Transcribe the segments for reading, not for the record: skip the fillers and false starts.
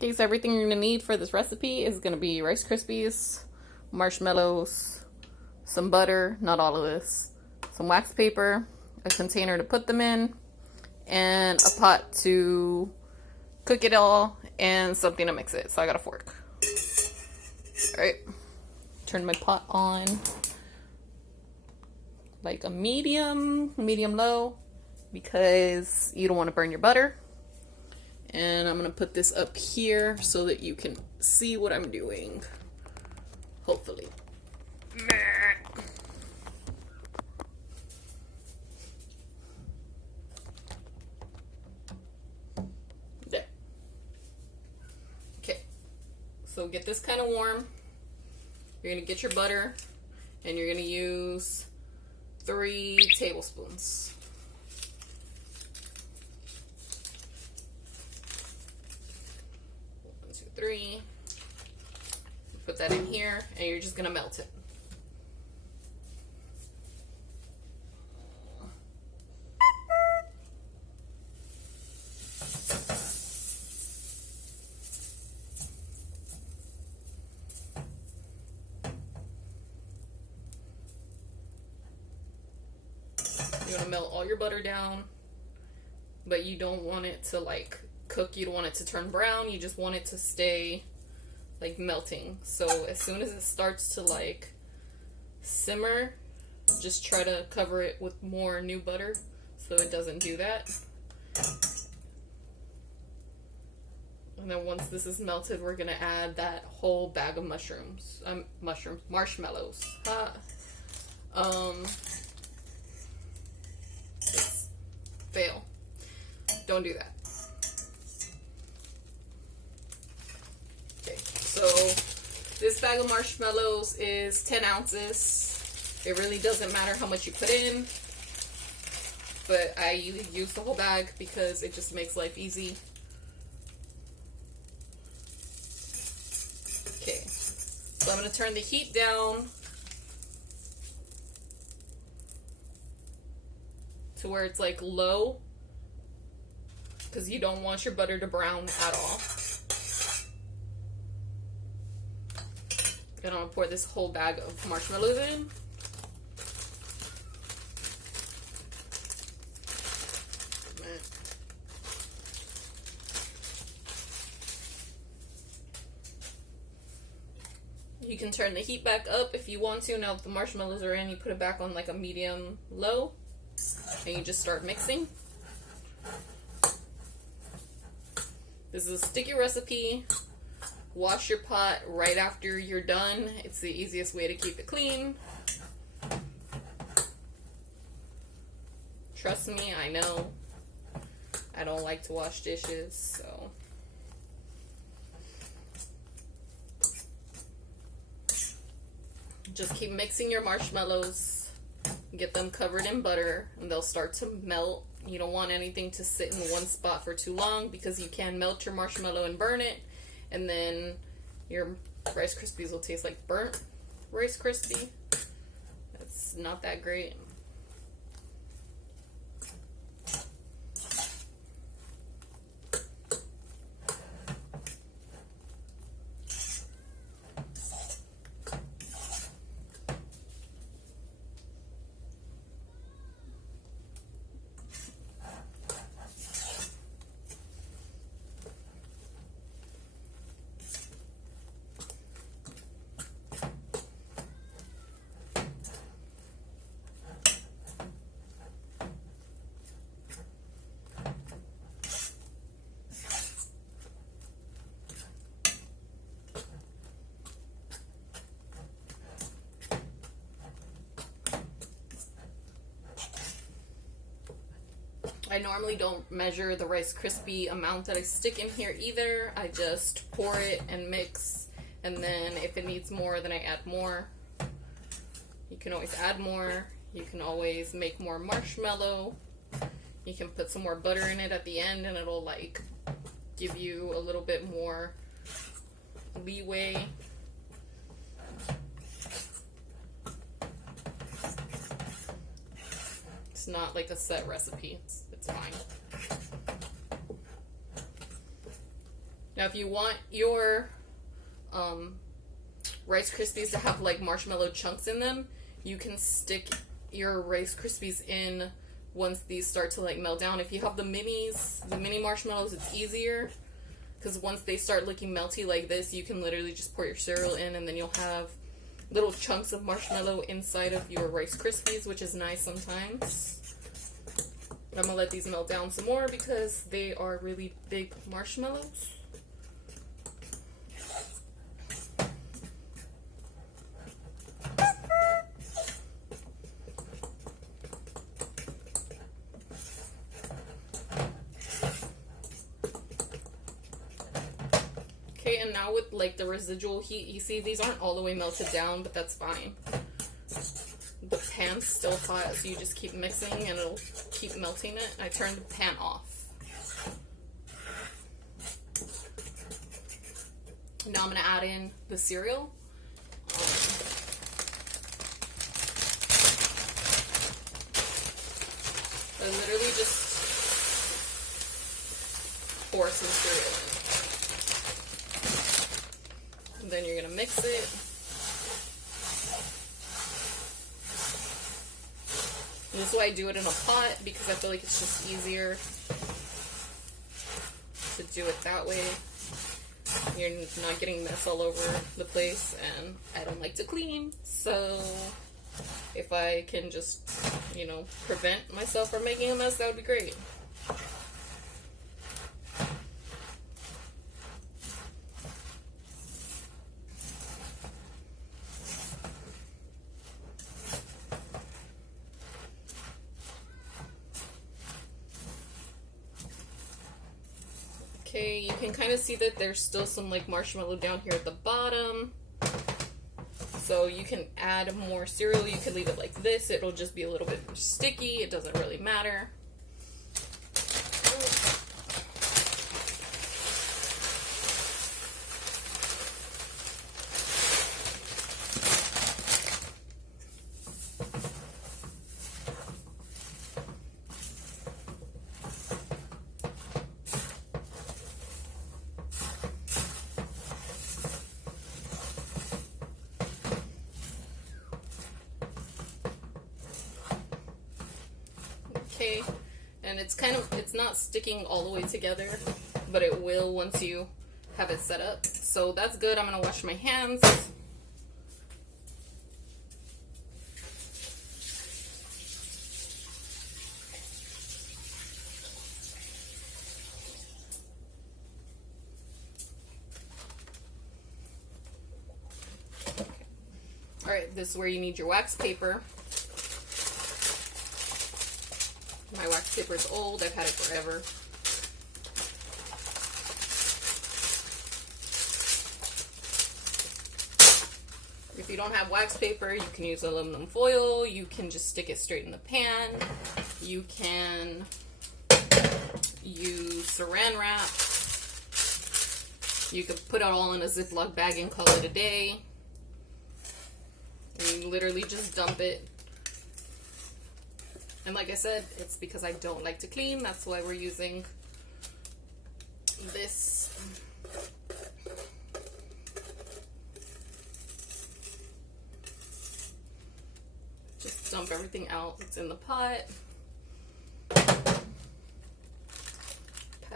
Okay, so everything you're gonna need for this recipe is gonna be Rice Krispies, marshmallows, some butter, not all of this, some wax paper, a container to put them in, and a pot to cook it all, and something to mix it. So I got a fork. Alright, turn my pot on like a medium low, because you don't want to burn your butter. And I'm gonna put this up here so that you can see what I'm doing. Hopefully. There. Okay. So get this kind of warm. You're gonna get your butter and you're gonna use 3 tablespoons. Three. Put that in here, and you're just gonna melt it. You're gonna melt all your butter down, but you don't want it to like cook. You don't want it to turn brown. You just want it to stay like melting. So as soon as it starts to like simmer, just try to cover it with more new butter so it doesn't do that. And then once this is melted, we're gonna add that whole bag of marshmallows. Fail. Don't do that. Okay, so this bag of marshmallows is 10 ounces. It really doesn't matter how much you put in, but I use the whole bag because it just makes life easy. Okay, so I'm going to turn the heat down to where it's like low, because you don't want your butter to brown at all. And I'm gonna pour this whole bag of marshmallows in. You can turn the heat back up if you want to. Now that the marshmallows are in, you put it back on like a medium low, and you just start mixing. This is a sticky recipe. Wash your pot right after you're done. It's the easiest way to keep it clean. Trust me, I know. I don't like to wash dishes, so. Just keep mixing your marshmallows. Get them covered in butter, and they'll start to melt. You don't want anything to sit in one spot for too long, because you can melt your marshmallow and burn it, and then your Rice Krispies will taste like burnt Rice Krispie. That's not that great. I normally don't measure the Rice Krispie amount that I stick in here either. I just pour it and mix, and then if it needs more, then I add more. You can always add more. You can always make more marshmallow. You can put some more butter in it at the end, and it'll like give you a little bit more leeway. It's not like a set recipe. It's fine. Now, if you want your Rice Krispies to have like marshmallow chunks in them, you can stick your Rice Krispies in once these start to like melt down. If you have the mini marshmallows, it's easier because once they start looking melty like this, you can literally just pour your cereal in and then you'll have little chunks of marshmallow inside of your Rice Krispies, which is nice sometimes. I'm gonna let these melt down some more because they are really big marshmallows. Okay, and now with like the residual heat, you see these aren't all the way melted down, but that's fine. The pan's still hot, so you just keep mixing and it'll keep melting it. I turned the pan off. Now I'm gonna add in the cereal. I literally just pour some cereal in. And then you're gonna mix it. And this is why I do it in a pot, because I feel like it's just easier to do it that way. You're not getting mess all over the place, and I don't like to clean, so if I can just, you know, prevent myself from making a mess, that would be great. Okay, you can kind of see that there's still some like marshmallow down here at the bottom. So you can add more cereal. You could leave it like this. It'll just be a little bit sticky. It doesn't really matter. Okay, and it's not sticking all the way together, but it will once you have it set up. So that's good. I'm gonna wash my hands. All right, this is where you need your wax paper. My wax paper is old. I've had it forever. If you don't have wax paper, you can use aluminum foil. You can just stick it straight in the pan. You can use saran wrap. You could put it all in a Ziploc bag and call it a day. And you literally just dump it. And like I said, it's because I don't like to clean. That's why we're using this. Just dump everything out that's in the pot. Pat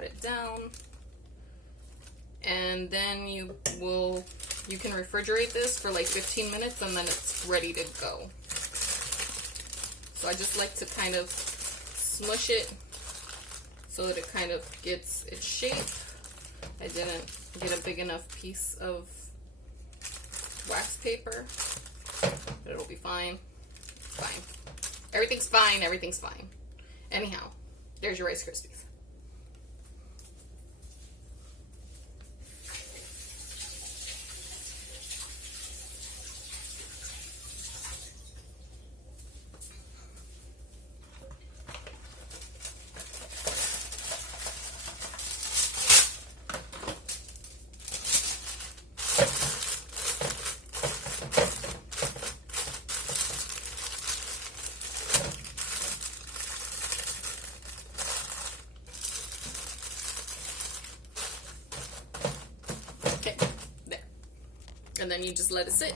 it down. And then you can refrigerate this for like 15 minutes and then it's ready to go. So I just like to kind of smush it so that it kind of gets its shape. I didn't get a big enough piece of wax paper, but it'll be fine. Fine. Everything's fine. Everything's fine. Anyhow, there's your Rice Krispies. And then you just let it sit.